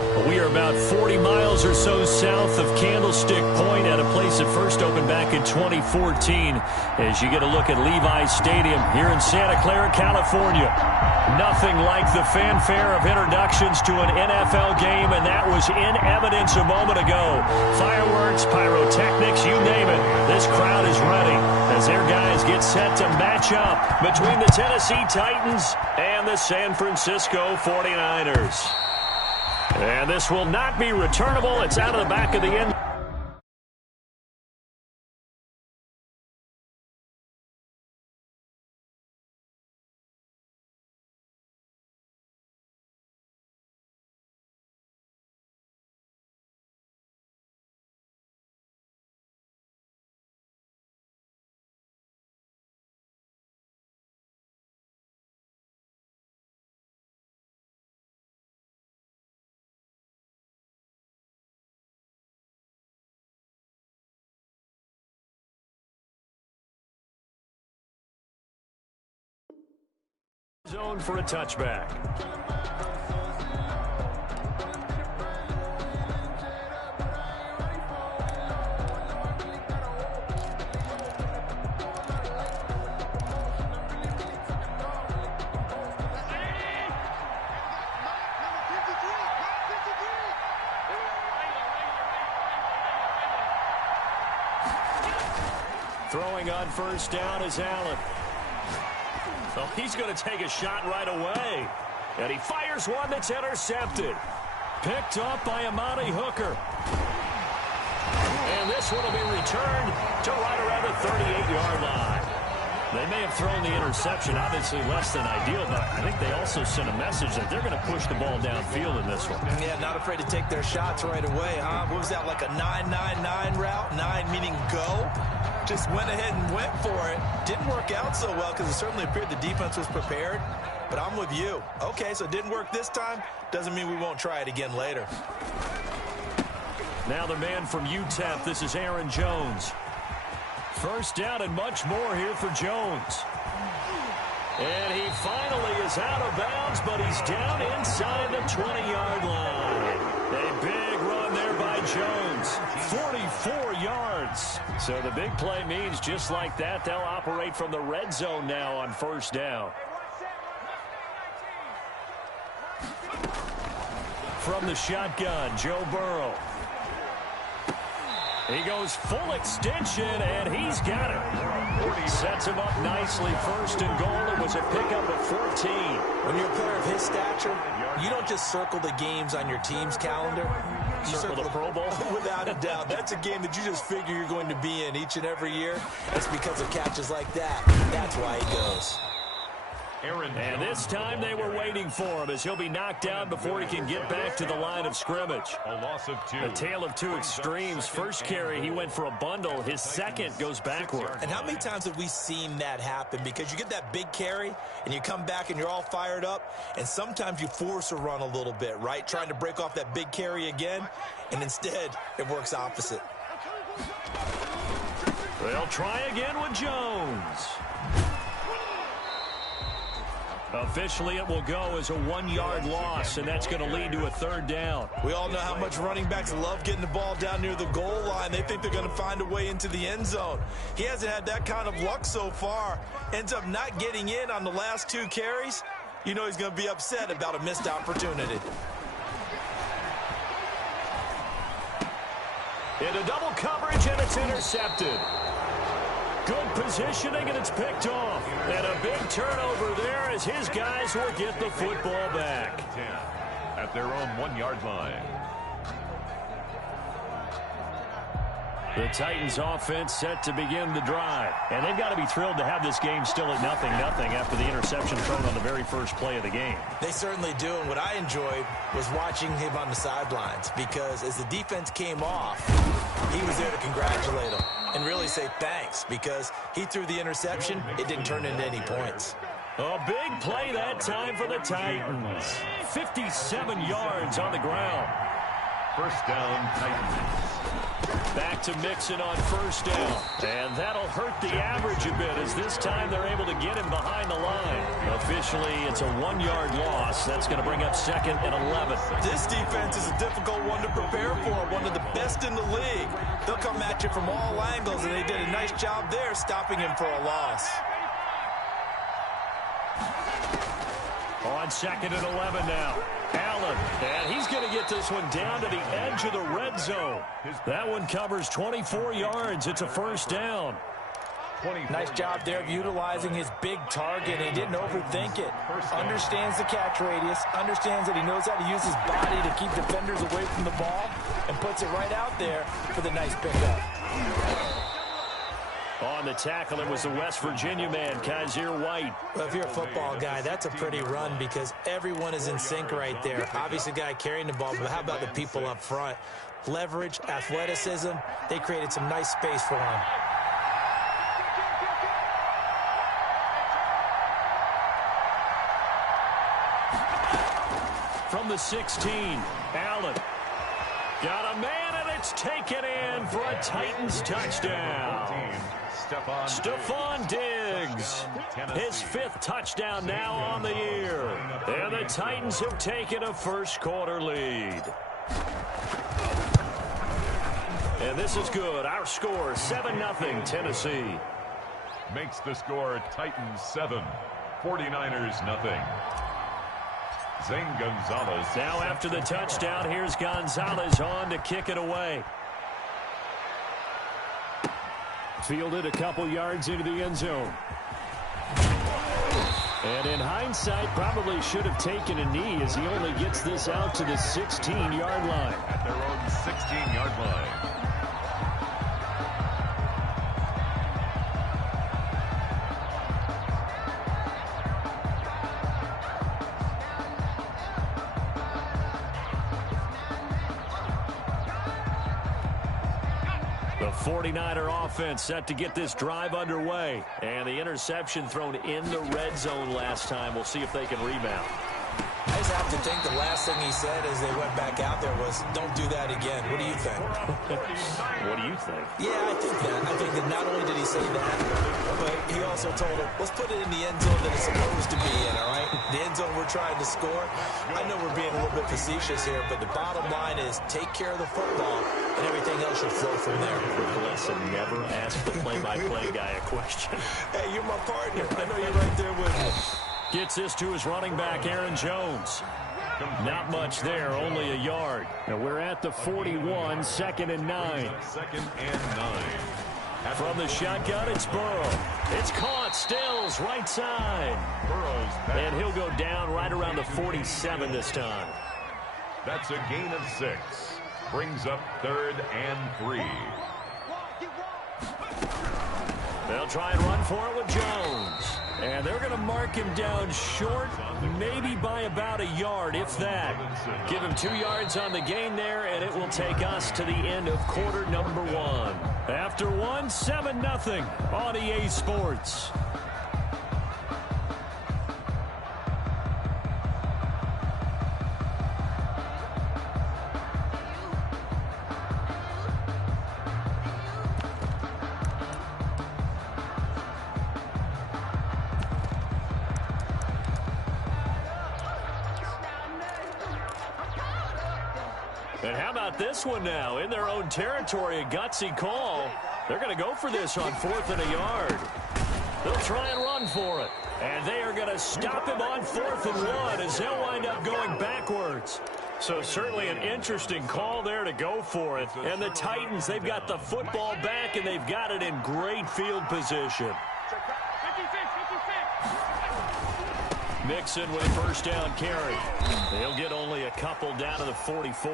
We are about 40 miles or so south of Candlestick Point at a place that first opened back in 2014 as you get a look at Levi's Stadium here in Santa Clara, California. Nothing like the fanfare of introductions to an NFL game, and that was in evidence a moment ago. Fireworks, pyrotechnics, you name it. This crowd is ready as their guys get set to match up between the Tennessee Titans and the San Francisco 49ers. And this will not be returnable. It's out of the back of the end. Zone for a touchback. Throwing on first down is Allen. So he's going to take a shot right away. And he fires one that's intercepted. Picked up by Amani Hooker. And this one will be returned to right around the 38-yard line. They may have thrown the interception, obviously less than ideal, but I think they also sent a message that they're going to push the ball downfield in this one. Yeah, not afraid to take their shots right away, huh? What was that, like a 9-9-9 route? 9 meaning go? Just went ahead and went for it. Didn't work out so well because it certainly appeared the defense was prepared. But I'm with you. Okay, so it didn't work this time. Doesn't mean we won't try it again later. Now the man from UTEP, this is Aaron Jones. First down and much more here for Jones. And he finally is out of bounds, but he's down inside the 20-yard line. A big run there by Jones. 44 yards. So the big play means just like that, they'll operate from the red zone now on first down. From the shotgun, Joe Burrow. He goes full extension, and he's got it. Sets him up nicely. First and goal. It was a pickup of 14. When you're a player of his stature, you don't just circle the games on your team's calendar. You circle the Pro Bowl? Without a doubt. That's a game that you just figure you're going to be in each and every year. It's because of catches like that. That's why he goes. And this time they were waiting for him as he'll be knocked down before he can get back to the line of scrimmage. A loss of 2. A tale of two extremes. First carry, he went for a bundle. His second goes backward. And how many times have we seen that happen? Because you get that big carry, and you come back and you're all fired up, and sometimes you force a run a little bit, right? Trying to break off that big carry again, and instead it works opposite. They'll try again with Jones. Officially, it will go as a 1-yard loss, and that's going to lead to a third down. We all know how much running backs love getting the ball down near the goal line. They think they're going to find a way into the end zone. He hasn't had that kind of luck so far. Ends up not getting in on the last 2 carries. You know he's going to be upset about a missed opportunity. Into double coverage, and it's intercepted. Good positioning, and it's picked off. And a big turnover there as his guys will get the football back. 10 at their own 1-yard line. The Titans offense set to begin the drive. And they've got to be thrilled to have this game still at 0-0 after the interception thrown on the very first play of the game. They certainly do, and what I enjoyed was watching him on the sidelines because as the defense came off, he was there to congratulate them and really say thanks because he threw the interception. It didn't turn into any points. A big play that time for the Titans. 57 yards on the ground. First down, Titans. Back it to Mixon on first down. And that'll hurt the average a bit as this time they're able to get him behind the line. Officially, it's a 1-yard loss. That's going to bring up 2nd and 11. This defense is a difficult one to prepare for, one of the best in the league. They'll come at you from all angles, and they did a nice job there stopping him for a loss. On 2nd and 11 now. Allen, and he's going to get this one down to the edge of the red zone. That one covers 24 yards. It's a first down. Nice job there of utilizing his big target. He didn't overthink it. Understands the catch radius. Understands that he knows how to use his body to keep defenders away from the ball. And puts it right out there for the nice pickup. On the tackle, it was the West Virginia man, Kaiser White. Well, if you're a football guy, that's a pretty run because everyone is in sync right there. Obviously, the guy carrying the ball, but how about the people up front? Leverage, athleticism, they created some nice space for him. From the 16, Allen. Got a man, and it's taken in for a Titans touchdown. Stephon Diggs, his 5th touchdown now on the year. And the Titans have taken a first-quarter lead. And this is good. Our score, 7-0 Tennessee. Makes the score Titans 7, 49ers nothing. Zane Gonzalez. Now after the touchdown, here's Gonzalez on to kick it away. Fielded a couple yards into the end zone. And in hindsight, probably should have taken a knee as he only gets this out to the 16-yard line. At their own 16-yard line. The 49er offense set to get this drive underway. And the interception thrown in the red zone last time. We'll see if they can rebound. I just have to think the last thing he said as they went back out there was, don't do that again. What do you think? What do you think? Yeah, I think that. I think that not only did he say that, but he also told him, let's put it in the end zone that it's supposed to be in, all right? The end zone we're trying to score. I know we're being a little bit facetious here, but the bottom line is take care of the football, and everything else should flow from there. Listen, never ask the play-by-play guy a question. Hey, you're my partner. I know you're right there with me. Gets this to his running back, Aaron Jones. Not much there, only a yard. Now we're at the 41, 2nd and 9. 2nd and 9. From the shotgun, it's Burrow. It's caught, Stills, right side. And he'll go down right around the 47 this time. That's a gain of 6. Brings up 3rd and 3. They'll try and run for it with Jones. And they're going to mark him down short, maybe by about a yard, if that. Give him 2 yards on the gain there, and it will take us to the end of quarter number 1. After 1, 7-0 on EA Sports. And how about this one now? In their own territory, a gutsy call. They're going to go for this on 4th and a yard. They'll try and run for it. And they are going to stop him on 4th and 1 as they'll wind up going backwards. So certainly an interesting call there to go for it. And the Titans, they've got the football back, and they've got it in great field position. Mixon with a first down carry. They'll get only a couple down to the 44.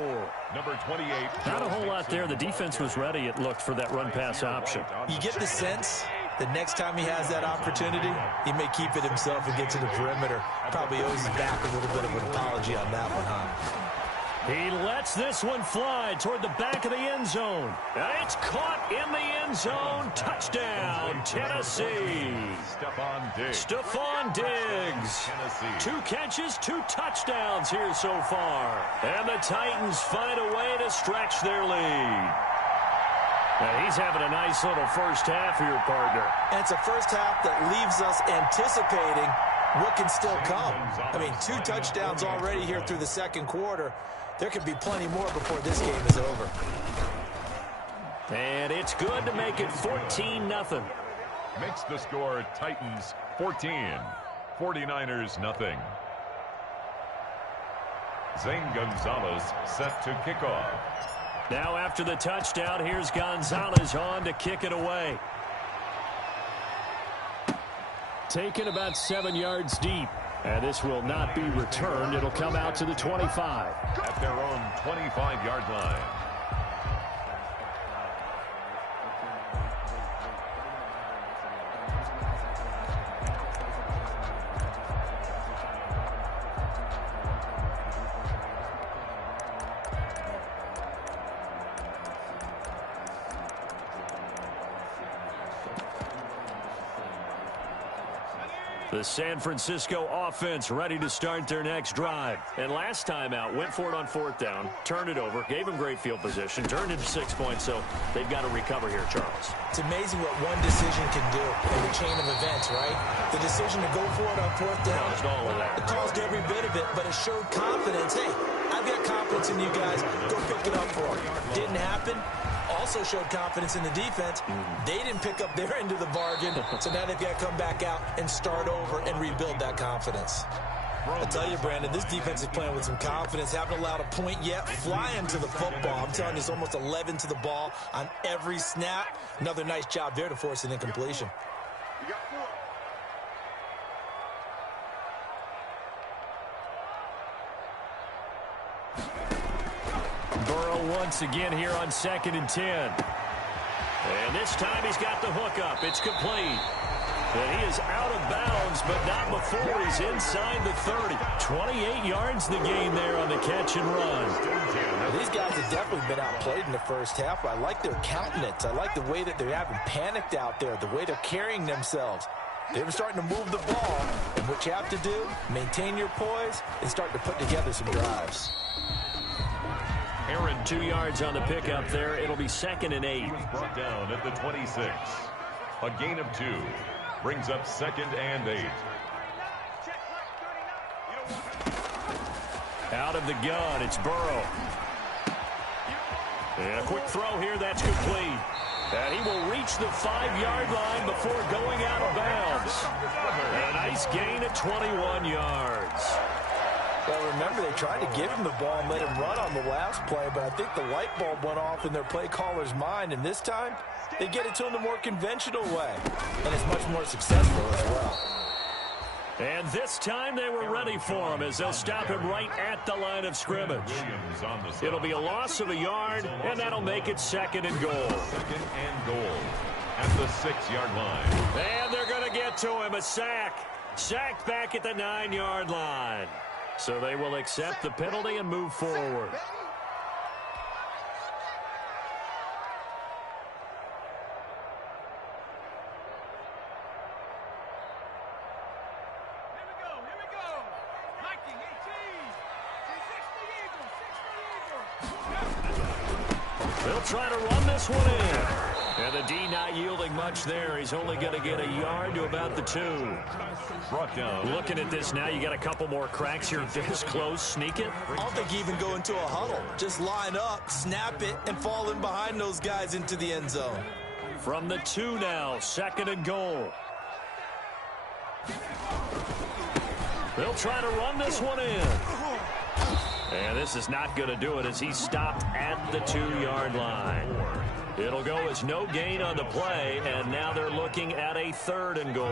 Number 28. Not a whole lot there. The defense was ready, it looked, for that run-pass option. You get the sense that next time he has that opportunity, he may keep it himself and get to the perimeter. Probably owes his back a little bit of an apology on that one, huh? He lets this one fly toward the back of the end zone. And it's caught in the end zone. Touchdown, Tennessee. Stephon Diggs. 2 catches, 2 touchdowns here so far. And the Titans find a way to stretch their lead. He's having a nice little first half here, partner. And it's a first half that leaves us anticipating what can still come. I mean, 2 touchdowns already here through the second quarter. There could be plenty more before this game is over. And it's good to make it 14-0. Makes the score Titans 14, 49ers nothing. Zane Gonzalez set to kick off. Now after the touchdown, here's Gonzalez on to kick it away. Taken about 7 yards deep. And this will not be returned. It'll come out to the 25. At their own 25-yard line. The San Francisco offense ready to start their next drive. And last time out, went for it on 4th down, turned it over, gave them great field position, turned into 6 points, so they've got to recover here, Charles. It's amazing what one decision can do in the chain of events, right? The decision to go for it on 4th down, Caused all of that. It caused every bit of it, but it showed confidence. Hey, I've got confidence in you guys. Go pick it up for them. Didn't happen. Also showed confidence in the defense. They didn't pick up their end of the bargain, so now they've got to come back out and start over and rebuild that confidence. I'll tell you, Brandon, this defense is playing with some confidence. Haven't allowed a point yet. Flying to the football. I'm telling you, it's almost 11 to the ball on every snap. Another nice job there to force an incompletion. Once again here on 2nd and 10. And this time he's got the hook up. It's complete. And he is out of bounds, but not before he's inside the 30. 28 yards the gain there on the catch and run. These guys have definitely been outplayed in the first half. I like their countenance. I like the way that they haven't panicked out there, the way they're carrying themselves. They're starting to move the ball. And what you have to do, maintain your poise and start to put together some drives. Aaron, 2 yards on the pickup there. It'll be 2nd and 8. Brought down at the 26. A gain of 2 brings up 2nd and 8. Out of the gun, it's Burrow. And a quick throw here, that's complete. And he will reach the 5-yard line before going out of bounds. A nice gain at 21 yards. Well, remember, they tried to give him the ball and let him run on the last play, but I think the light bulb went off in their play caller's mind, and this time, they get it to him the more conventional way, and it's much more successful as well. And this time they were ready for him as they'll stop him right at the line of scrimmage. It'll be a loss of a yard, and that'll make it 2nd and goal. 2nd and goal at the 6-yard line. And they're going to get to him, a sack. Sacked back at the 9-yard line. So they will accept the penalty and move forward. They'll try to run this one in. And the D not yielding much there. He's only going to get a yard to about the 2. Brought down. Looking at this now, you got a couple more cracks here. This close, sneak it. I don't think you even go into a huddle. Just line up, snap it, and fall in behind those guys into the end zone. From the 2 now, 2nd and goal. They'll try to run this one in. And this is not going to do it as he's stopped at the 2-yard line. It'll go as no gain on the play, and now they're looking at a 3rd and goal.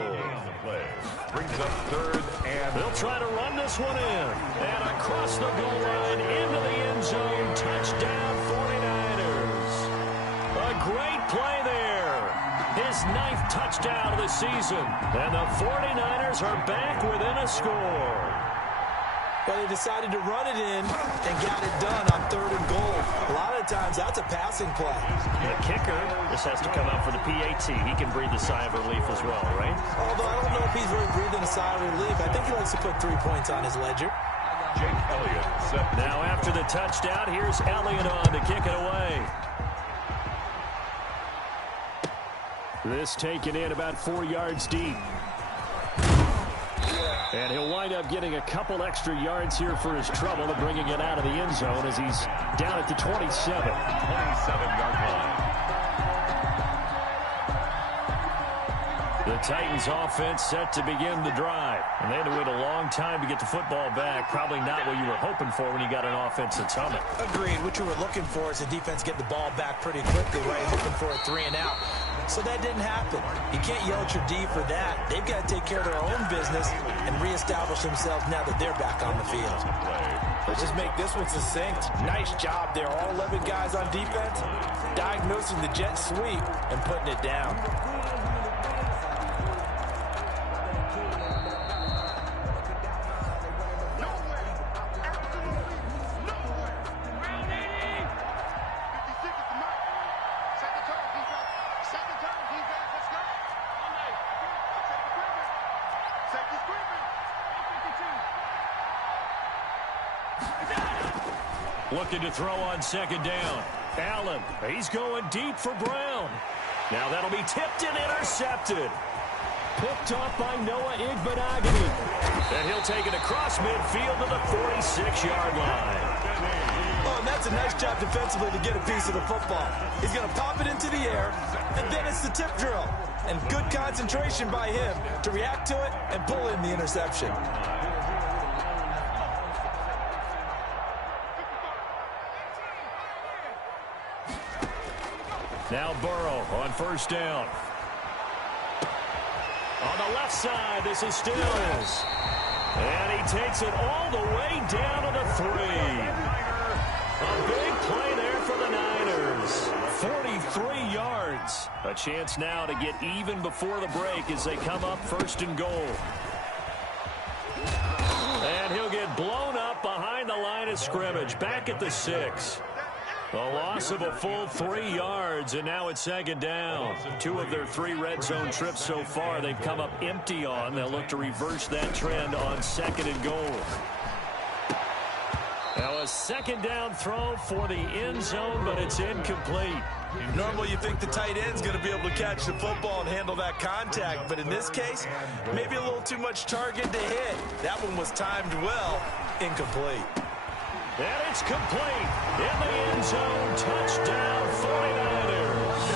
Brings up 3rd and... They'll try to run this one in. And across the goal line, into the end zone, touchdown 49ers. A great play there. His 9th touchdown of the season. And the 49ers are back within a score. But they decided to run it in and got it done on 3rd and goal. A lot of times, that's a passing play. The kicker, this has to come out for the PAT. He can breathe a sigh of relief as well, right? Although I don't know if he's really breathing a sigh of relief. I think he likes to put 3 points on his ledger. Jake Elliott set. Now after the touchdown, here's Elliott on to kick it away. This taken in about 4 yards deep. And he'll wind up getting a couple extra yards here for his trouble and bringing it out of the end zone as he's down at the 27. 27-yard line. The Titans offense set to begin the drive. And they had to wait a long time to get the football back. Probably not what you were hoping for when you got an offense that's humming. Agreed. What you were looking for is the defense get the ball back pretty quickly, right? Hoping for a 3 and out. So that didn't happen. You can't yell at your D for that. They've got to take care of their own business and reestablish themselves now that they're back on the field. Let's just make this one succinct. Nice job there. All 11 guys on defense diagnosing the jet sweep and putting it down. Looking to throw on second down. Allen, he's going deep for Brown. Now that'll be tipped and intercepted. Picked off by Noah Igbenogany. And he'll take it across midfield to the 46-yard line. Oh, and that's a nice job defensively to get a piece of the football. He's going to pop it into the air, and then it's the tip drill. And good concentration by him to react to it and pull in the interception. Now Burrow on first down. On the left side, this is Stills. And he takes it all the way down to the 3. A big play there for the Niners. 43 yards. A chance now to get even before the break as they come up first and goal. And he'll get blown up behind the line of scrimmage. Back at the 6. A loss of a full 3 yards, and now it's second down. 2 of their 3 red zone trips so far they've come up empty on. They'll look to reverse that trend on second and goal. Now a second down throw for the end zone, but it's incomplete. Normally you think the tight end's going to be able to catch the football and handle that contact, but in this case, maybe a little too much target to hit. That one was timed well, incomplete. And it's complete. In the end zone, touchdown 49ers.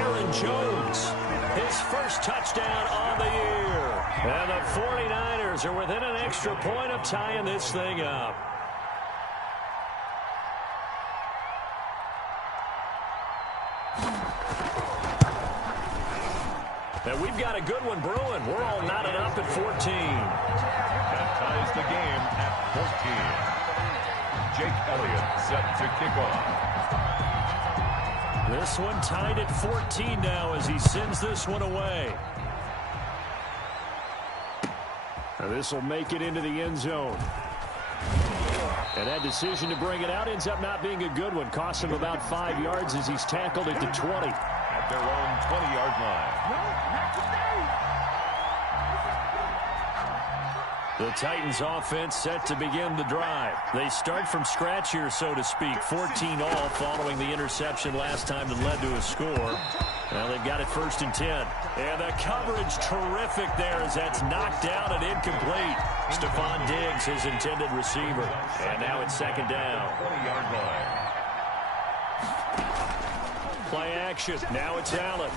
Aaron Jones, his first touchdown on the year. And the 49ers are within an extra point of tying this thing up. And we've got a good one brewing. We're all knotted up at 14. That ties the game at 14. Jake Elliott set to kick off. This one tied at 14 now as he sends this one away. Now this will make it into the end zone. And that decision to bring it out ends up not being a good one. Costs him about 5 yards as he's tackled at the 20. At their own 20-yard line. The Titans offense set to begin the drive. They start from scratch here, so to speak. 14 all following the interception last time that led to a score. Now they've got it first and 10. And the coverage terrific there as that's knocked down and incomplete. Stephon Diggs, his intended receiver. And now it's second down. 20-yard line. Play action. Now it's Allen.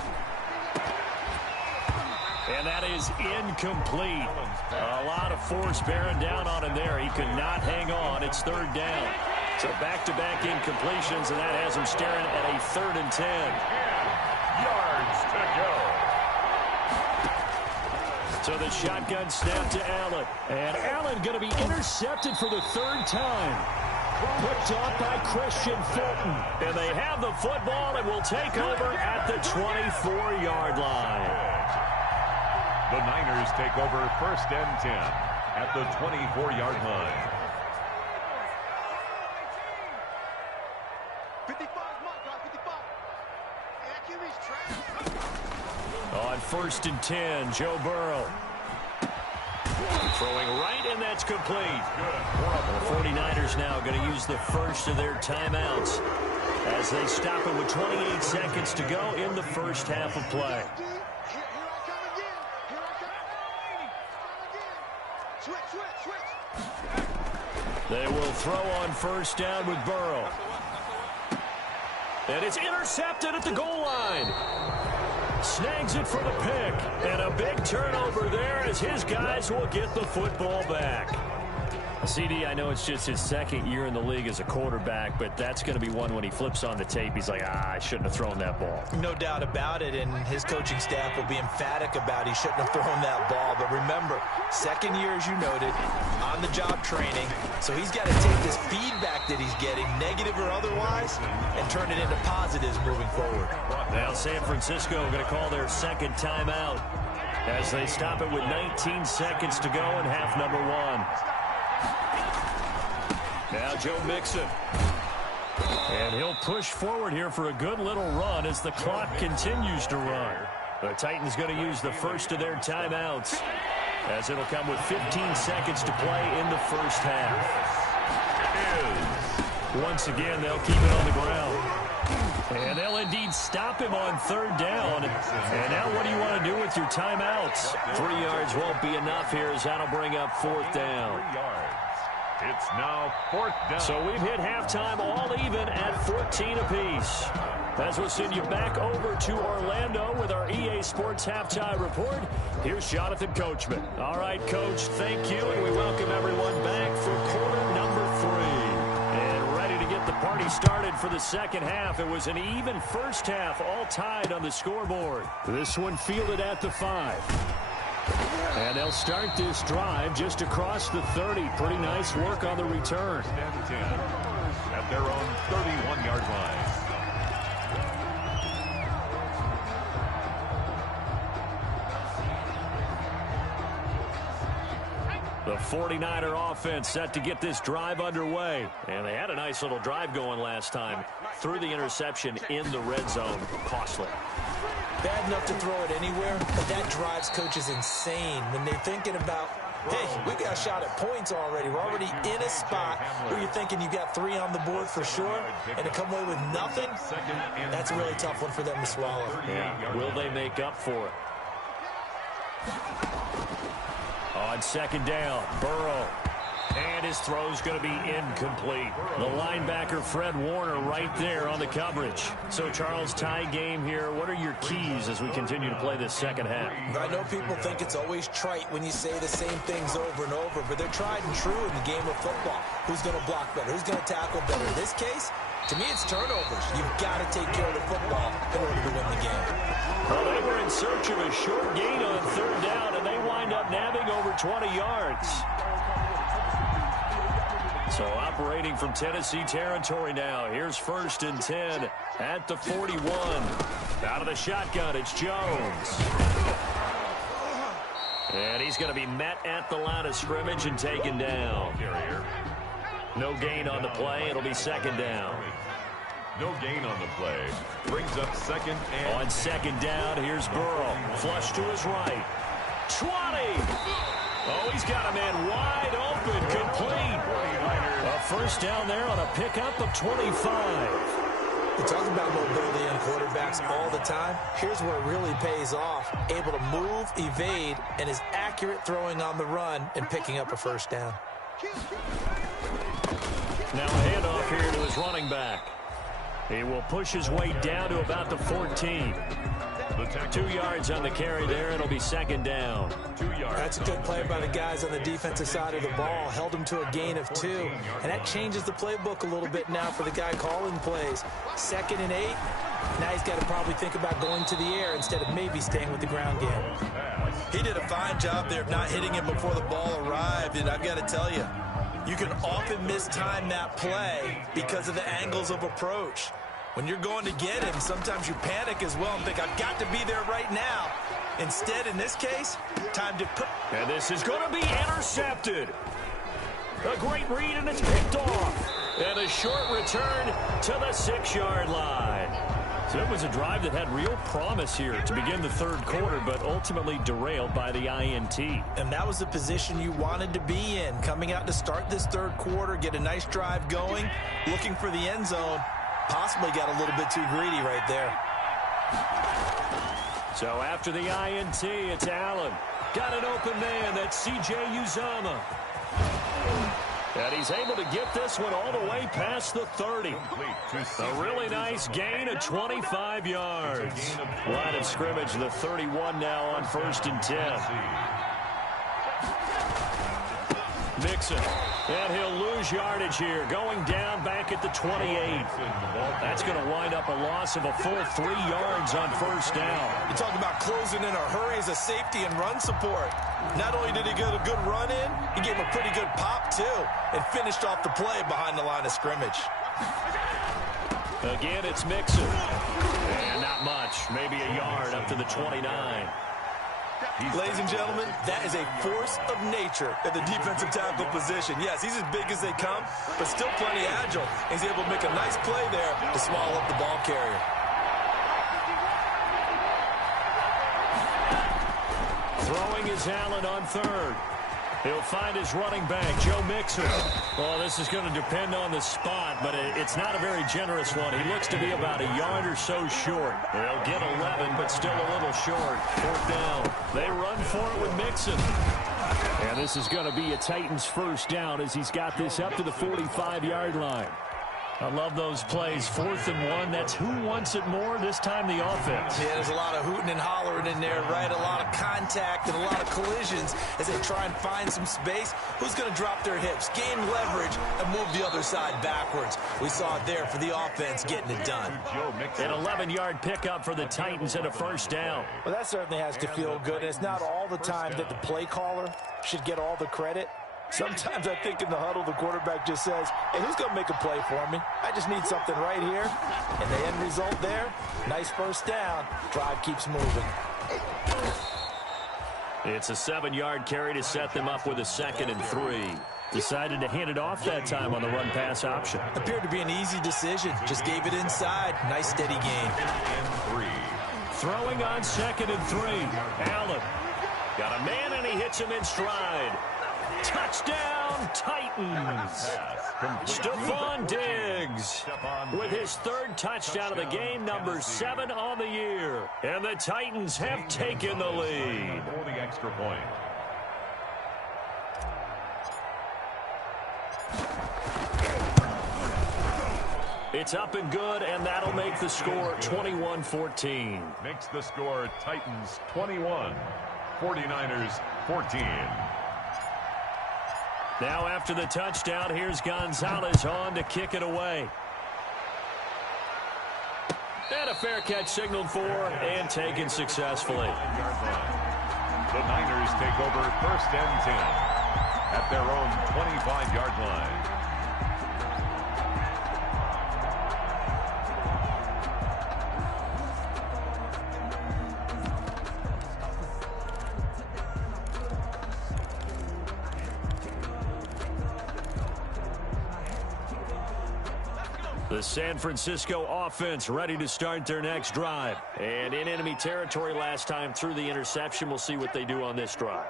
And that is incomplete. A lot of force bearing down on him there. He could not hang on. It's third down. So back-to-back incompletions, and that has him staring at a 3rd and 10. Yards to go. So the shotgun snap to Allen. And Allen going to be intercepted for the 3rd time. Picked off by Christian Fulton. And they have the football and will take over at the 24-yard line. The Niners take over first and 10 at the 24-yard line. 55. On first and 10, Joe Burrow. Throwing right, and that's complete. The 49ers now going to use the first of their timeouts as they stop it with 28 seconds to go in the first half of play. They will throw on first down with Burrow. And it's intercepted at the goal line. Snags it for the pick. And a big turnover there as his guys will get the football back. CD, I know it's just his second year in the league as a quarterback, but that's going to be one when he flips on the tape. He's like, I shouldn't have thrown that ball. No doubt about it, and his coaching staff will be emphatic about he shouldn't have thrown that ball. But remember, second year, as you noted, on-the-job training. So he's got to take this feedback that he's getting, negative or otherwise, and turn it into positives moving forward. Now San Francisco going to call their second timeout as they stop it with 19 seconds to go in half number one. Now Joe Mixon. And he'll push forward here for a good little run as the clock continues to run. The Titans going to use the first of their timeouts as it'll come with 15 seconds to play in the first half. Once again, they'll keep it on the ground. And they'll indeed stop him on third down. And now what do you want to do with your timeouts? 3 yards won't be enough here as that'll bring up fourth down. It's now fourth down. So we've hit halftime all even at 14 apiece. As we'll send you back over to Orlando with our EA Sports Halftime Report, here's Jonathan Coachman. All right, Coach, thank you, and we welcome everyone back for quarter number 3. And ready to get the party started for the second half. It was an even first half, all tied on the scoreboard. This one fielded at the 5. And they'll start this drive just across the 30. Pretty nice work on the return. And 10 at their own 31-yard line. The 49er offense set to get this drive underway. And they had a nice little drive going last time. Threw the interception in the red zone. Costly. Bad enough to throw it anywhere, but that drives coaches insane when they're thinking about, hey, we got a shot at points already. We're already in a spot where you're thinking you got 3 on the board for sure, and to come away with nothing, that's a really tough one for them to swallow. Yeah. Will they make up for it? On second down, Burrow. And his throw's going to be incomplete. The linebacker, Fred Warner, right there on the coverage. So, Charles, tie game here. What are your keys as we continue to play this second half? I know people think it's always trite when you say the same things over and over, but they're tried and true in the game of football. Who's going to block better? Who's going to tackle better? In this case, to me, it's turnovers. You've got to take care of the football in order to win the game. Well, they were in search of a short gain on third down, and they wind up nabbing over 20 yards. So operating from Tennessee territory now. Here's 1st and 10 at the 41. Out of the shotgun, it's Jones. And he's going to be met at the line of scrimmage and taken down. No gain on the play. It'll be second down. No gain on the play. Brings up second and... On second down, here's Burrow. Flush to his right. 20! Oh, he's got a man wide open. Complete. A first down there on a pickup of 25. We talk about mobility in quarterbacks all the time. Here's where it really pays off. Able to move, evade, and is accurate throwing on the run and picking up a first down. Now a handoff here to his running back. He will push his way down to about the 14. 2 yards on the carry there. It'll be second down. 2 yards. That's a good play by the guys on the defensive side of the ball. Held him to a gain of 2. And that changes the playbook a little bit now for the guy calling plays. 2nd and 8. Now he's got to probably think about going to the air instead of maybe staying with the ground game. He did a fine job there of not hitting him before the ball arrived. And I've got to tell you, you can often mistime that play because of the angles of approach. When you're going to get him, sometimes you panic as well and think, I've got to be there right now. Instead, in this case, time to put... And this is going to be intercepted. A great read, and it's picked off. And a short return to the 6-yard line. So it was a drive that had real promise here to begin the third quarter, but ultimately derailed by the INT. And that was the position you wanted to be in. Coming out to start this third quarter, get a nice drive going, looking for the end zone. Possibly got a little bit too greedy right there. So after the INT, it's Allen. Got an open man. That's C.J. Uzomah. And he's able to get this one all the way past the 30. A really nice gain of 25 yards. Line of scrimmage, the 31 now on 1st and 10. Mixon. And he'll lose yardage here, going down back at the 28. That's going to wind up a loss of a full 3 yards on 1st down. You talk about closing in a hurry as a safety and run support. Not only did he get a good run in, he gave him a pretty good pop, too, and finished off the play behind the line of scrimmage. Again, it's Mixon. And not much, maybe a yard up to the 29. Ladies and gentlemen, that is a force of nature at the defensive tackle position. Yes, he's as big as they come, but still plenty agile. He's able to make a nice play there to swallow up the ball carrier. Throwing is Allen on 3rd. He'll find his running back, Joe Mixon. Well, this is going to depend on the spot, but it's not a very generous one. He looks to be about a yard or so short. They'll get 11, but still a little short. 4th down. They run for it with Mixon. And this is going to be a Titans 1st down as he's got this up to the 45-yard line. I love those plays. 4th and 1. That's who wants it more, this time the offense. Yeah, there's a lot of hooting and hollering in there, right? A lot of contact and a lot of collisions as they try and find some space. Who's going to drop their hips, gain leverage, and move the other side backwards? We saw it there for the offense getting it done. An 11-yard pickup for the Titans and a 1st down. Well, that certainly has to feel good. And it's not all the time that the play caller should get all the credit. Sometimes I think in the huddle, the quarterback just says, hey, who's going to make a play for me? I just need something right here. And the end result there, nice 1st down. Drive keeps moving. It's a 7-yard carry to set them up with a 2nd and 3. Decided to hand it off that time on the run-pass option. Appeared to be an easy decision. Just gave it inside. Nice steady gain. Throwing on 2nd and 3. Allen. Got a man and he hits him in stride. Touchdown, Titans. Stephon Diggs with his 3rd touchdown of the game, number 7 on the year. And the Titans have taken the lead. For the extra point. It's up and good, and that'll make the score 21-14. Makes the score Titans 21, 49ers 14. Now after the touchdown, here's Gonzalez on to kick it away. And a fair catch signaled for and taken successfully. The Niners take over 1st and 10 at their own 25-yard line. The San Francisco offense ready to start their next drive. And in enemy territory last time through the interception. We'll see what they do on this drive.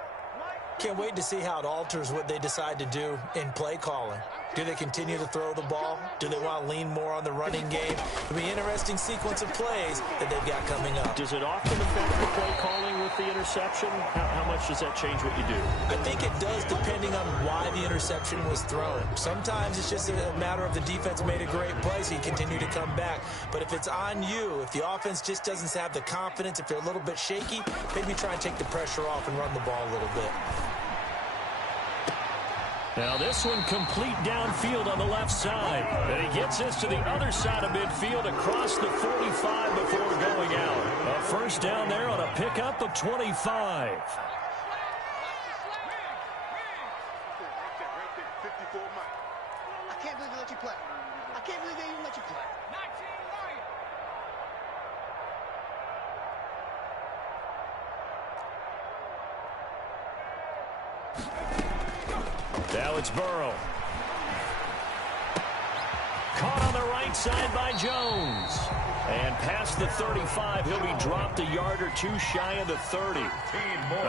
Can't wait to see how it alters what they decide to do in play calling. Do they continue to throw the ball? Do they want to lean more on the running game? It'll be an interesting sequence of plays that they've got coming up. Does it often affect the play calling with the interception? How much does that change what you do? I think it does, depending on why the interception was thrown. Sometimes it's just a matter of the defense made a great play, so you continue to come back. But if it's on you, if the offense just doesn't have the confidence, if they're a little bit shaky, maybe try and take the pressure off and run the ball a little bit. Now this one complete downfield on the left side. And he gets this to the other side of midfield across the 45 before going out. A 1st down there on a pickup of 25. I can't believe they let you play. I can't believe they even let you play. Now it's Burrow. Caught on the right side by Jones. And past the 35, he'll be dropped a yard or two shy of the 30.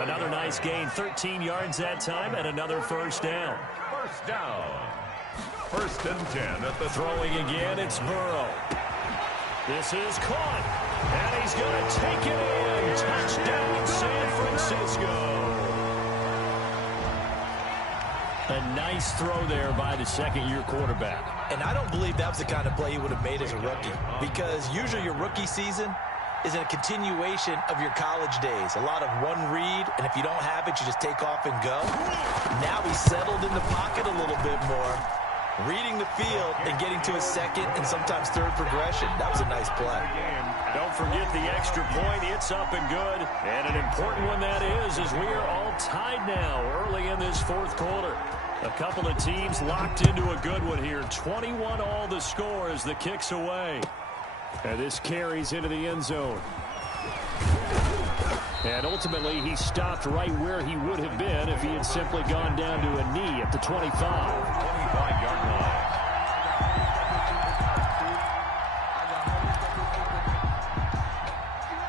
Another nice gain, 13 yards that time, and another 1st down. 1st down. First and 10 at the throwing again. It's Burrow. This is caught, and he's going to take it in. Touchdown, San Francisco. A nice throw there by the second-year quarterback. And I don't believe that was the kind of play he would have made as a rookie, because usually your rookie season is a continuation of your college days. A lot of one read, and if you don't have it, you just take off and go. Now he's settled in the pocket a little bit more, reading the field and getting to a second and sometimes third progression. That was a nice play. Don't forget the extra point. It's up and good. And an important one that is, as we are all tied now early in this fourth quarter. A couple of teams locked into a good one here. 21 all the score as the kick's away. And this carries into the end zone. And ultimately, he stopped right where he would have been if he had simply gone down to a knee at the 25. 25-yard line.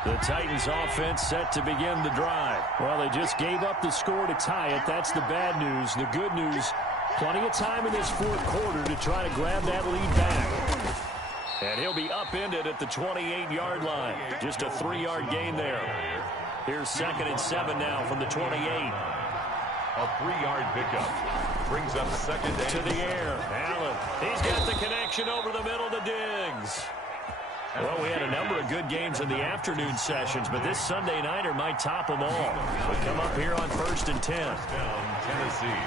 The Titans offense set to begin the drive. Well, they just gave up the score to tie it. That's the bad news. The good news, plenty of time in this fourth quarter to try to grab that lead back. And he'll be upended at the 28-yard line. Just a 3-yard gain there. Here's 2nd and 7 now from the 28. A 3-yard pickup. Brings up 2nd and to the air. Allen. He's got the connection over the middle to Diggs. Well, we had a number of good games in the afternoon sessions, but this Sunday nighter might top them all. We come up here on 1st and 10. Down Tennessee.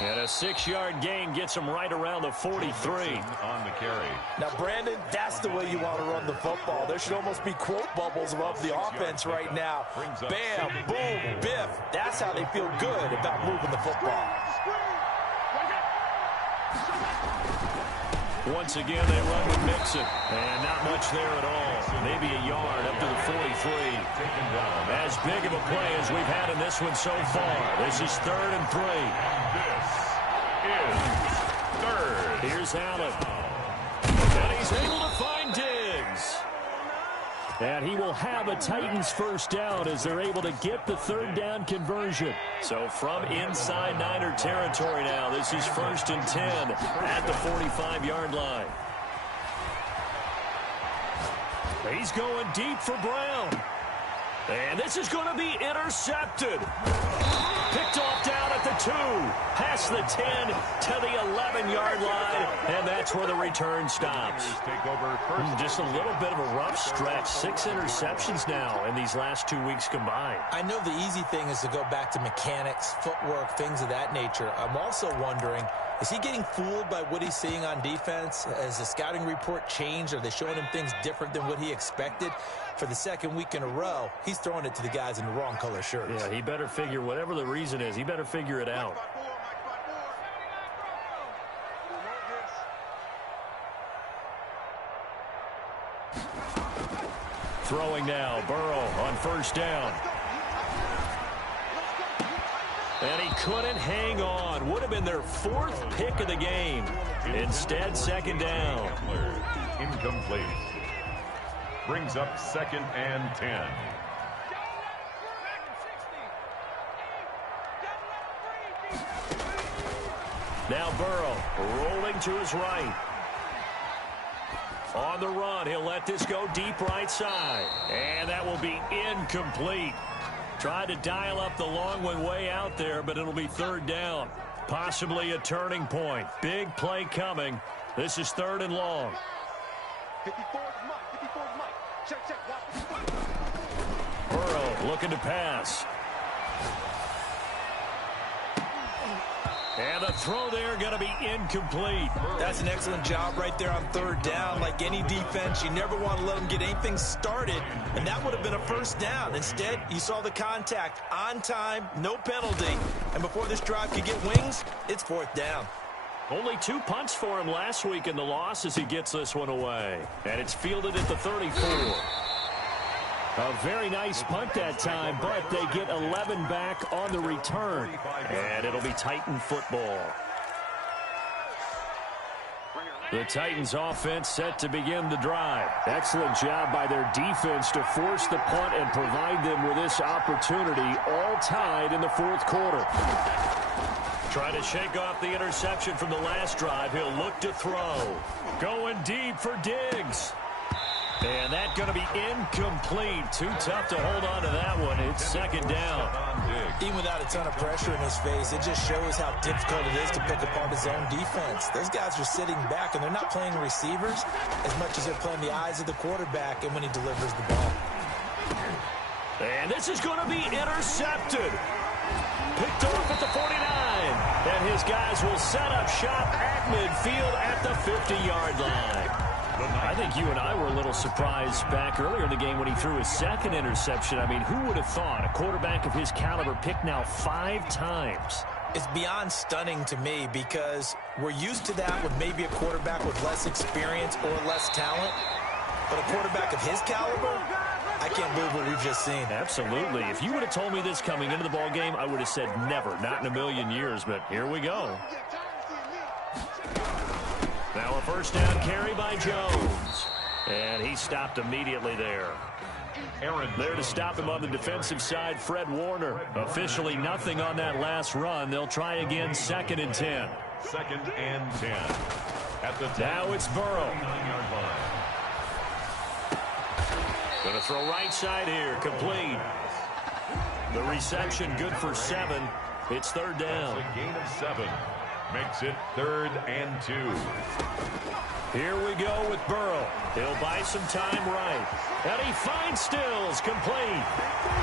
And a 6-yard gain gets him right around the 43. On the carry. Now, Brandon, that's the way you want to run the football. There should almost be quote bubbles above the offense right now. Bam, boom, biff. That's how they feel good about moving the football. Once again, they run with Mixon. And not much there at all. Maybe a yard up to the 43. As big of a play as we've had in this one so far. This is 3rd and 3. Is third. Here's Allen. And he's able to find Diggs. And he will have a Titans first down as they're able to get the 3rd down conversion. So from inside Niner territory now, this is 1st and 10 at the 45-yard line. He's going deep for Brown. And this is going to be intercepted. Picked off down at the 2, past the 10 to the 11-yard line, and that's where the return stops. Just a little bit of a rough stretch. 6 interceptions now in these last 2 weeks combined. I know the easy thing is to go back to mechanics, footwork, things of that nature. I'm also wondering, is he getting fooled by what he's seeing on defense? Has the scouting report changed? Are they showing him things different than what he expected? For the 2nd week in a row, he's throwing it to the guys in the wrong color shirts. Yeah, he better figure, whatever the reason is, he better figure it out. Throwing now, Burrow on 1st down. And he couldn't hang on. Would have been their 4th pick of the game. Instead, 2nd down. Incomplete. Brings up 2nd and 10. Now Burrow rolling to his right. On the run, he'll let this go deep right side. And that will be incomplete. Tried to dial up the long one way out there, but it'll be 3rd down. Possibly a turning point. Big play coming. This is 3rd and long. 54 is Mike. 54 is Mike. Check. Burrow looking to pass. And the throw there going to be incomplete. That's an excellent job right there on 3rd down. Like any defense, you never want to let them get anything started, and that would have been a 1st down. Instead, you saw the contact on time, no penalty, and before this drive could get wings, it's 4th down. Only 2 punts for him last week in the loss as he gets this one away. And it's fielded at the 34. A very nice punt that time, but they get 11 back on the return. And it'll be Titan football. The Titans offense set to begin the drive. Excellent job by their defense to force the punt and provide them with this opportunity, all tied in the 4th quarter. Trying to shake off the interception from the last drive. He'll look to throw. Going deep for Diggs. And that's going to be incomplete. Too tough to hold on to that one. It's second down. Even without a ton of pressure in his face, it just shows how difficult it is to pick apart his own defense. Those guys are sitting back, and they're not playing receivers as much as they're playing the eyes of the quarterback and when he delivers the ball. And this is going to be intercepted. Picked off at the 49. And his guys will set up shop at midfield at the 50-yard line. I think you and I were a little surprised back earlier in the game when he threw his second interception. I mean, who would have thought a quarterback of his caliber picked now 5 times? It's beyond stunning to me because we're used to that with maybe a quarterback with less experience or less talent. But a quarterback of his caliber, I can't believe what we've just seen. Absolutely. If you would have told me this coming into the ball game, I would have said never, not in a million years. But here we go. Now a first down carry by Jones. And he stopped immediately there. There to stop him on the defensive side, Fred Warner. Officially nothing on that last run. They'll try again, 2nd and 10. 2nd and 10. At the 10. Now it's Burrow. 9-yard line. Going to throw right side here, complete. The reception good for 7. It's 3rd down. That's a gain of 7. Makes it 3rd and 2. Here we go with Burrow. He'll buy some time right. And he finds Stills, complete.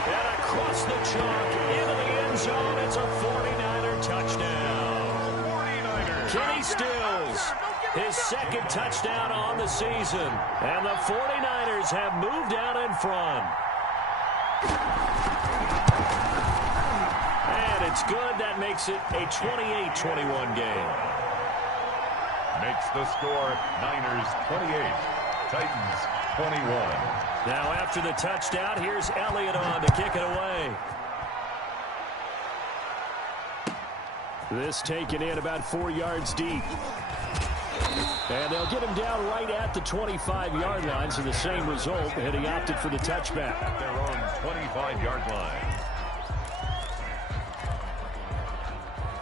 And across the chalk, into the end zone. It's a 49er touchdown. 49ers. Kenny Stills, his 2nd touchdown on the season. And the 49ers have moved out in front. And it's good. That makes it a 28-21 game. Makes the score Niners 28, Titans 21. Now after the touchdown, here's Elliott on to kick it away. This taken in about 4 yards deep. And they'll get him down right at the 25-yard line, so the same result, and he opted for the touchback. At their own 25-yard line.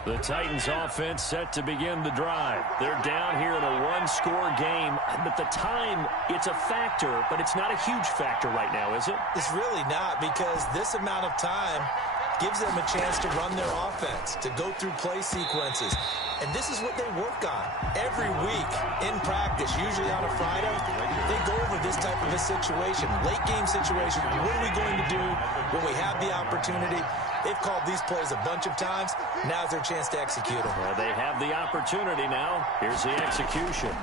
The Titans offense set to begin the drive. They're down here in a 1-score game. But the time, it's a factor, but it's not a huge factor right now, is it? It's really not, because this amount of time gives them a chance to run their offense, to go through play sequences. And this is what they work on every week in practice, usually on a Friday. They go over this type of a situation, late game situation. What are we going to do when we have the opportunity? They've called these plays a bunch of times. Now's their chance to execute them. Well, they have the opportunity now. Here's the execution.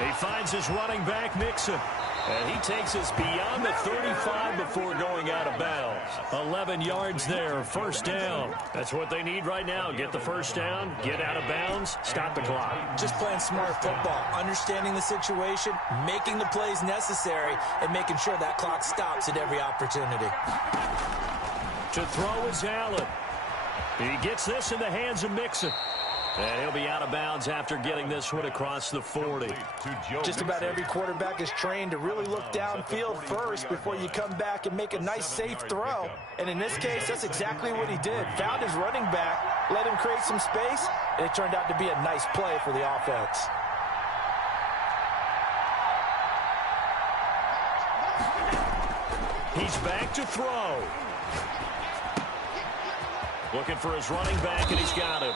He finds his running back, Mixon. And he takes us beyond the 35 before going out of bounds. 11 yards there, 1st down. That's what they need right now. Get the 1st down, get out of bounds, stop the clock. Just playing smart football, understanding the situation, making the plays necessary, and making sure that clock stops at every opportunity. To throw is Allen. He gets this in the hands of Mixon. And he'll be out of bounds after getting this one across the 40. Just about every quarterback is trained to really look downfield first before you come back and make a nice, safe throw. And in this case, that's exactly what he did. Found his running back, let him create some space, and it turned out to be a nice play for the offense. He's back to throw. Looking for his running back, and he's got him.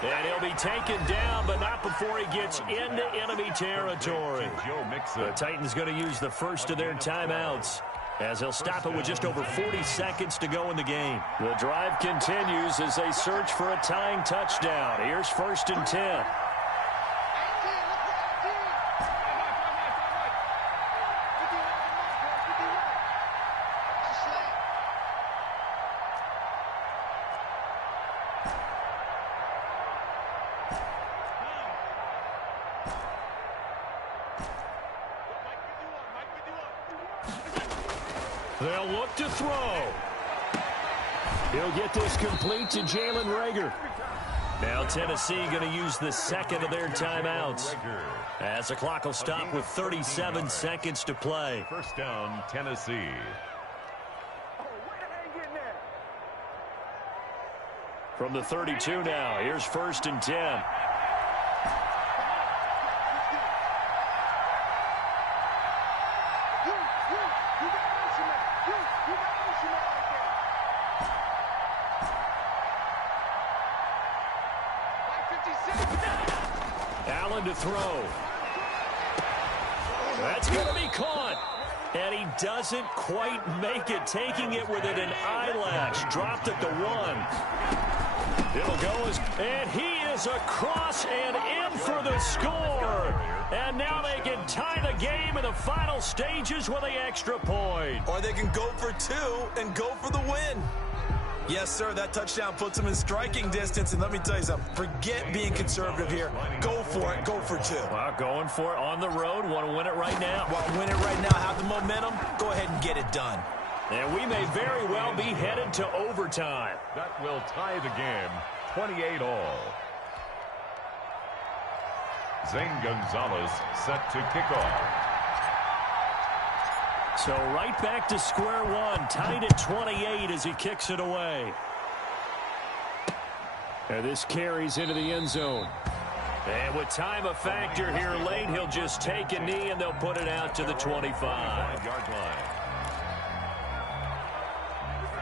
And he'll be taken down, but not before he gets into enemy territory. The Titans going to use the first of their timeouts, as they'll stop it with just over 40 seconds to go in the game. The drive continues as they search for a tying touchdown. Here's 1st and 10. They'll look to throw. He'll get this complete to Jalen Reagor. Now Tennessee going to use the 2nd of their timeouts, as the clock will stop with 37 seconds to play. 1st down, Tennessee. From the 32 now, here's 1st and 10. Allen to throw. That's going to be caught. And he doesn't quite make it, taking it within an eyelash. Dropped at the 1. It'll go and he is across and in for the score. And now they can tie the game in the final stages with the extra point. Or they can go for 2 and go for the win. Yes, sir, that touchdown puts them in striking distance. And let me tell you something, forget being conservative here. Go for it, go for 2. Well, going for it on the road, want to win it right now. Well, win it right now, have the momentum, go ahead and get it done. And we may very well be headed to overtime. That will tie the game, 28 all. Zane Gonzalez set to kick off. So right back to square one, tied at 28 as he kicks it away. And this carries into the end zone. And with time a factor here late, he'll just take a knee and they'll put it out to the 25-yard line.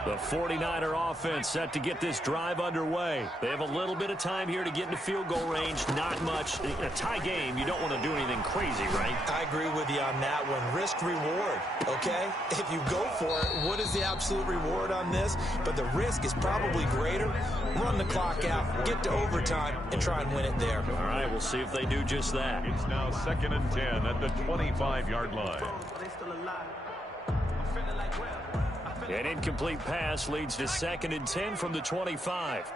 The 49er offense set to get this drive underway. They have a little bit of time here to get into field goal range. Not much. In a tie game, you don't want to do anything crazy, right? I agree with you on that one. Risk reward, okay? If you go for it, what is the absolute reward on this? But the risk is probably greater. Run the clock out, get to overtime, and try and win it there. All right, we'll see if they do just that. It's now 2nd and 10 at the 25-yard line. An incomplete pass leads to 2nd and 10 from the 25.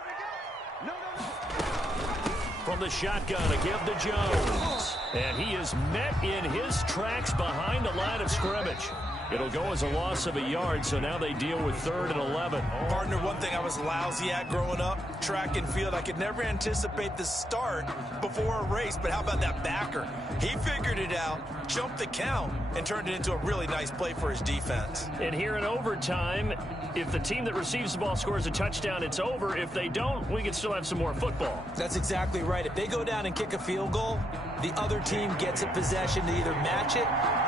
From the shotgun, a give to Jones. And he is met in his tracks behind the line of scrimmage. It'll go as a loss of a yard, so now they deal with 3rd and 11. Partner, one thing I was lousy at growing up, track and field, I could never anticipate the start before a race, but how about that backer? He figured it out, jumped the count, and turned it into a really nice play for his defense. And here in overtime, if the team that receives the ball scores a touchdown, it's over. If they don't, we can still have some more football. That's exactly right. If they go down and kick a field goal, the other team gets a possession to either match it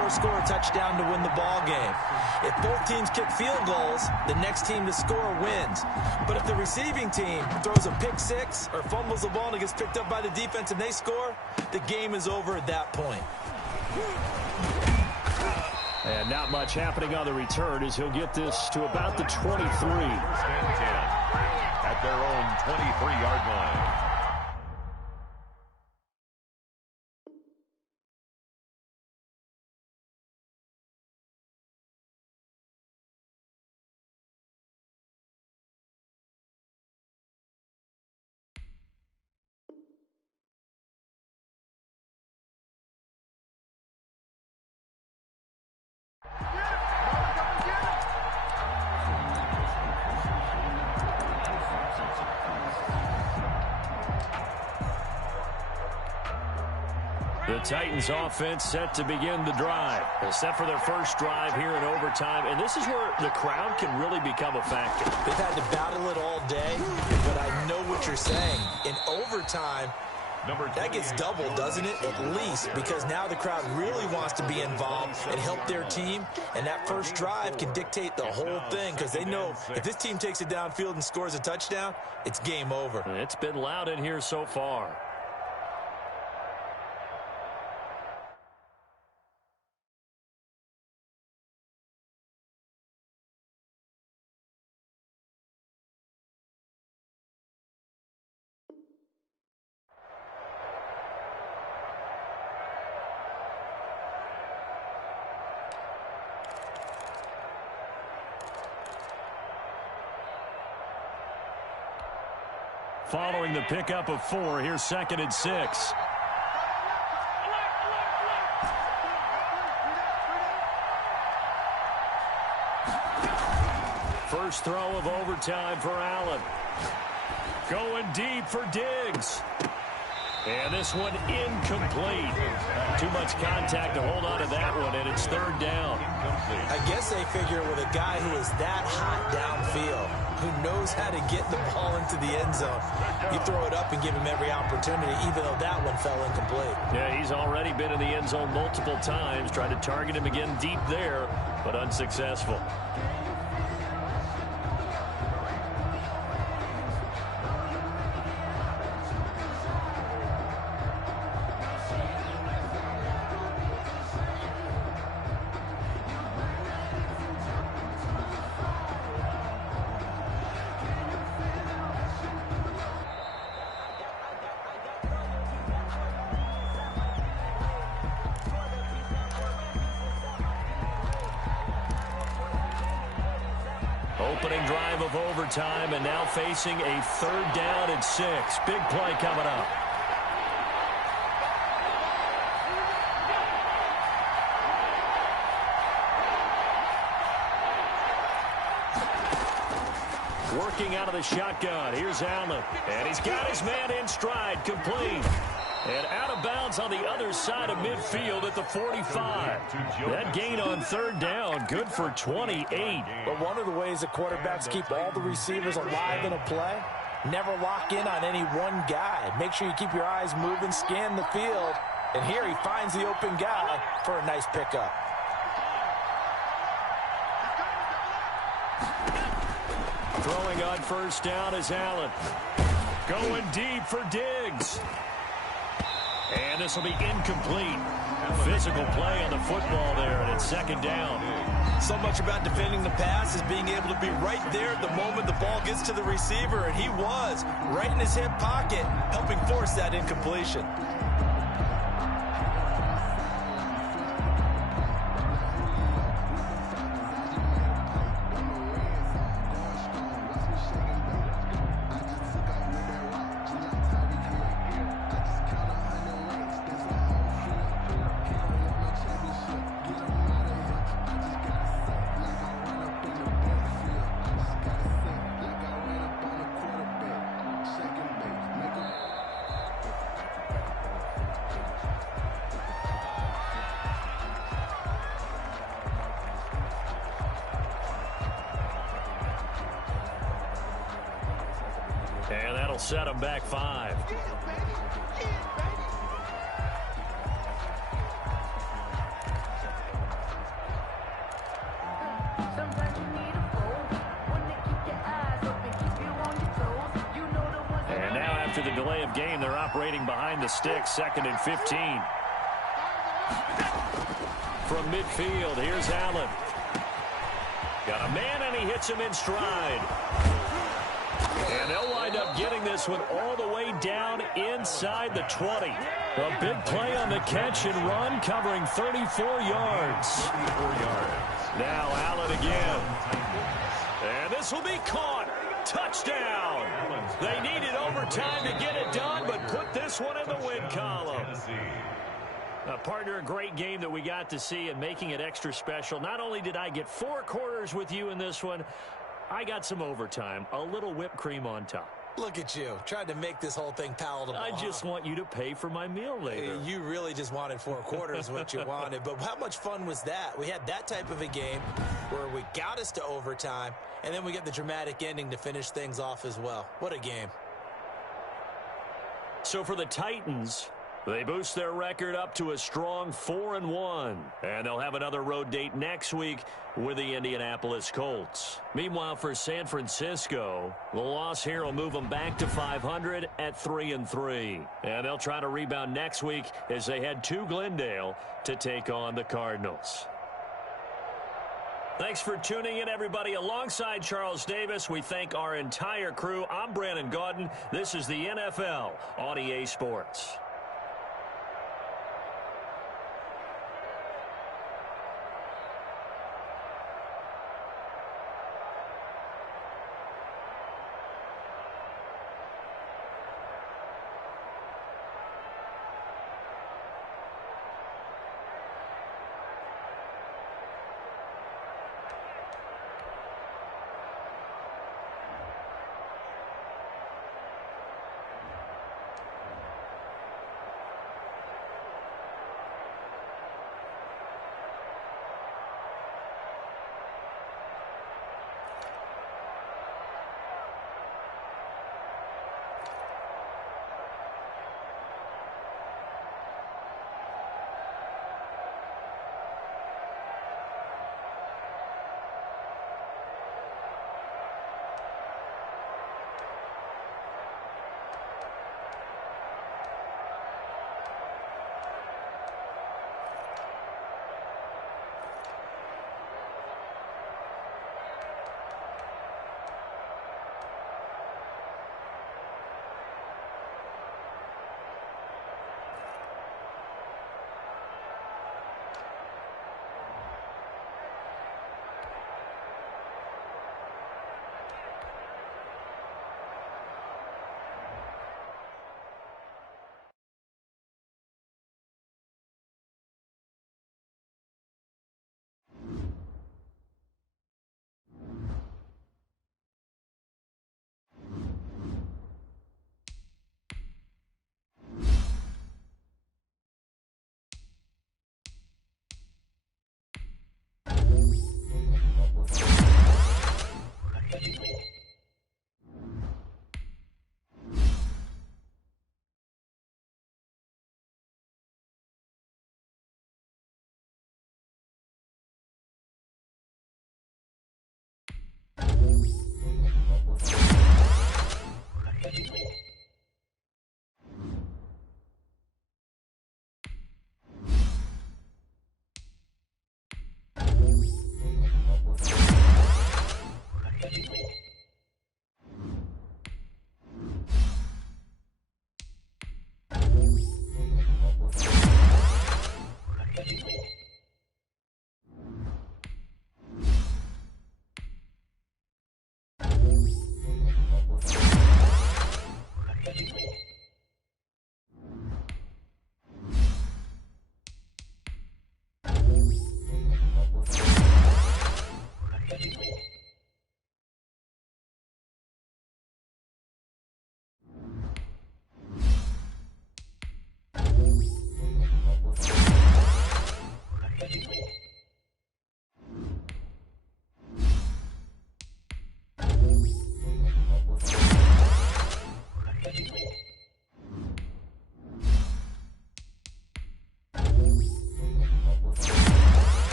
or score a touchdown to win the ball game. If both teams kick field goals, the next team to score wins. But if the receiving team throws a pick six or fumbles the ball and it gets picked up by the defense and they score, the game is over at that point. And not much happening on the return as he'll get this to about the 23. 1st and 10 at their own 23-yard line. The Titans offense set to begin the drive. They're set for their first drive here in overtime, and this is where the crowd can really become a factor. They've had to battle it all day, but I know what you're saying. In overtime, that gets doubled, doesn't it? At least, because now the crowd really wants to be involved and help their team, and that first drive can dictate the whole thing because they know if this team takes it downfield and scores a touchdown, it's game over. It's been loud in here so far. Following the pickup of 4, here's 2nd and 6. First throw of overtime for Allen. Going deep for Diggs. And this one incomplete. Too much contact to hold on to that one, and it's 3rd down. I guess they figure with a guy who is that hot downfield, who knows how to get the ball into the end zone. You throw it up and give him every opportunity, even though that one fell incomplete. Yeah, he's already been in the end zone multiple times. Tried to target him again deep there, but unsuccessful. Opening drive of overtime, and now facing a 3rd down and 6. Big play coming up. Working out of the shotgun. Here's Allen. And he's got his man in stride. Complete. And out of bounds on the other side of midfield at the 45. That gain on 3rd down, good for 28. But one of the ways that quarterbacks keep all the receivers alive in a play, never lock in on any one guy. Make sure you keep your eyes moving, scan the field. And here he finds the open guy for a nice pickup. Throwing on 1st down is Allen. Going deep for Diggs. And this will be incomplete. Physical play on the football there, and it's 2nd down. So much about defending the pass is being able to be right there at the moment the ball gets to the receiver, and he was right in his hip pocket, helping force that incompletion. And that'll set him back 5. And now after the delay of game, they're operating behind the sticks, 2nd and 15. From midfield, here's Allen. Got a man, and he hits him in stride. And they'll wind up getting this one all the way down inside the 20. A big play on the catch and run, covering 34 yards. Now Allen again. And this will be caught. Touchdown. They needed overtime to get it done, but put this one in the win column. Partner, a great game that we got to see, and making it extra special. Not only did I get 4 quarters with you in this one, I got some overtime, a little whipped cream on top. Look at you, trying to make this whole thing palatable. I just want you to pay for my meal later. You really just wanted 4 quarters, what you wanted. But how much fun was that? We had that type of a game where we got us to overtime, and then we get the dramatic ending to finish things off as well. What a game. So for the Titans, they boost their record up to a strong 4-1. And they'll have another road date next week with the Indianapolis Colts. Meanwhile, for San Francisco, the loss here will move them back to 500 at 3-3. And they'll try to rebound next week as they head to Glendale to take on the Cardinals. Thanks for tuning in, everybody. Alongside Charles Davis, we thank our entire crew. I'm Brandon Gaudin. This is the NFL on EA Sports.